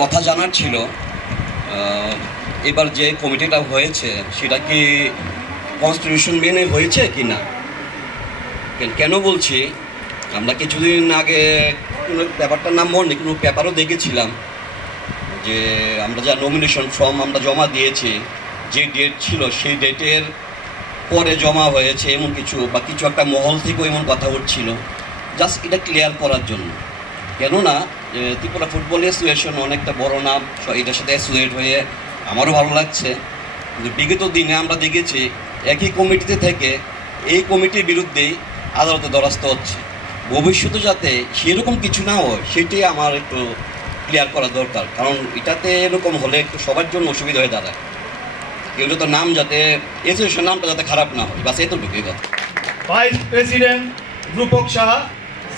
কথা জানার ছিল, এবার যে কমিটিটা হয়েছে সেটা কি কনস্টিটিউশন মেনে হয়েছে কি না। কেন বলছি, আমরা কিছুদিন আগে কোনো পেপারটার নাম মনে কোনো পেপারও দেখেছিলাম যে আমরা যা নমিনেশন ফর্ম আমরা জমা দিয়েছি, যে ডেট ছিল সেই ডেটের পরে জমা হয়েছে এমন কিছু বা কিছু একটা মহল থেকেও এমন কথা উঠছিল। জাস্ট এটা ক্লিয়ার করার জন্য, কেননা ত্রিপুরা ফুটবল অ্যাসোসিয়েশন অনেকটা বড় নাম, এটার সাথে অ্যাসোসিয়েট হয়ে আমারও ভালো লাগছে। কিন্তু বিগত দিনে আমরা দেখেছি একই কমিটিতে থেকে এই কমিটির বিরুদ্ধেই আদালতে দ্বারস্থ হচ্ছে। ভবিষ্যতে যাতে সেরকম কিছু না হয় সেটাই আমার একটু ক্লিয়ার করা দরকার, কারণ এটাতে এরকম হলে একটু সবার জন্য অসুবিধা হয়ে দাঁড়ায়। কেউ যাতে নাম যাতে অ্যাসোসিয়েশন নামটা যাতে খারাপ না হয়, বাস এতটুকুই কথা। ভাইস প্রেসিডেন্ট রূপক সাহা,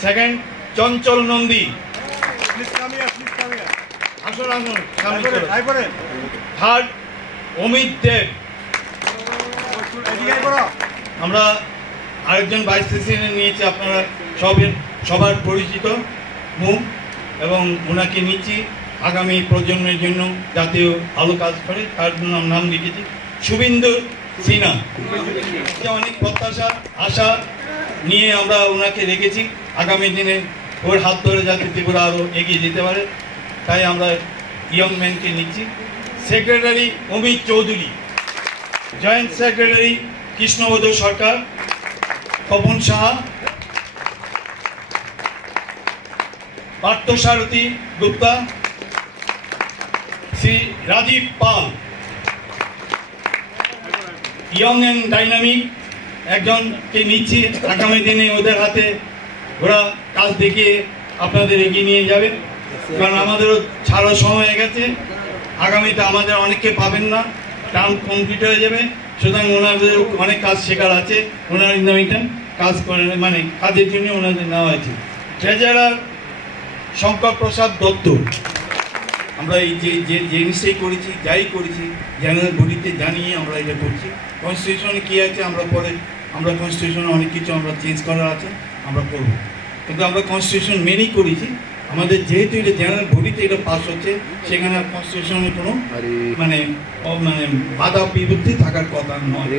সেকেন্ড চঞ্চল নন্দী, থার্ড অমিত দেব। আমরা আরেকজন ভাইস প্রেসিডেন্ট নিয়েছি, আপনারা সবার পরিচিত মুখ, এবং ওনাকে নিচ্ছি আগামী প্রজন্মের জন্য জাতীয় ভালো কাজ করে, তার জন্য নাম লিখেছি শুভেন্দু সিনহা। অনেক প্রত্যাশা আশা নিয়ে আমরা ওনাকে রেখেছি, আগামী দিনে ওর হাত ধরে যাতে ত্রিপুরা আরও এগিয়ে যেতে পারে, তাই আমরা ইয়ং ম্যানকে নিচ্ছি। Secretary Amit Chowdhury, joint secretary কৃষ্ণবোধ Sarkar, Tapan Saha, Parthasarathi Gupta, Shri Rajib Pal. Young and dynamic একজনকে নিচ্ছি, আগামী দিনে ওদের হাতে ওরা কাজ দেখিয়ে আপনাদের এগিয়ে নিয়ে যাবে, কারণ আমাদেরও ছাড়ার সময় হয়ে গেছে। আগামীতে আমাদের অনেককে পাবেন না, টার্ম কমপ্লিট হয়ে যাবে, সুতরাং ওনাদের অনেক কাজ শেখার আছে। ওনার ইন্টারমিডিয়েট কাজ করে মানে কাজের জন্য ওনাদের নেওয়া হয়েছে। ট্রেজারার শঙ্কর প্রসাদ দত্ত। আমরা এই যে জিনিসটাই করেছি, যাই করেছি জেনারেল বডিতে জানিয়ে আমরা এটা করছি। কনস্টিটিউশনে কী আছে আমরা কনস্টিটিউশনে অনেক কিছু আমরা চেঞ্জ করার আছে, আমরা করব, কিন্তু আমরা কনস্টিটিউশন মেনেই করেছি। আমাদের যেহেতু এটা জেনারেল বডিতে এটা পাস হচ্ছে, সেখানে আর কনস্টিটিউশনে কোনো মানে বাধা বিপত্তি থাকার কথা নয়।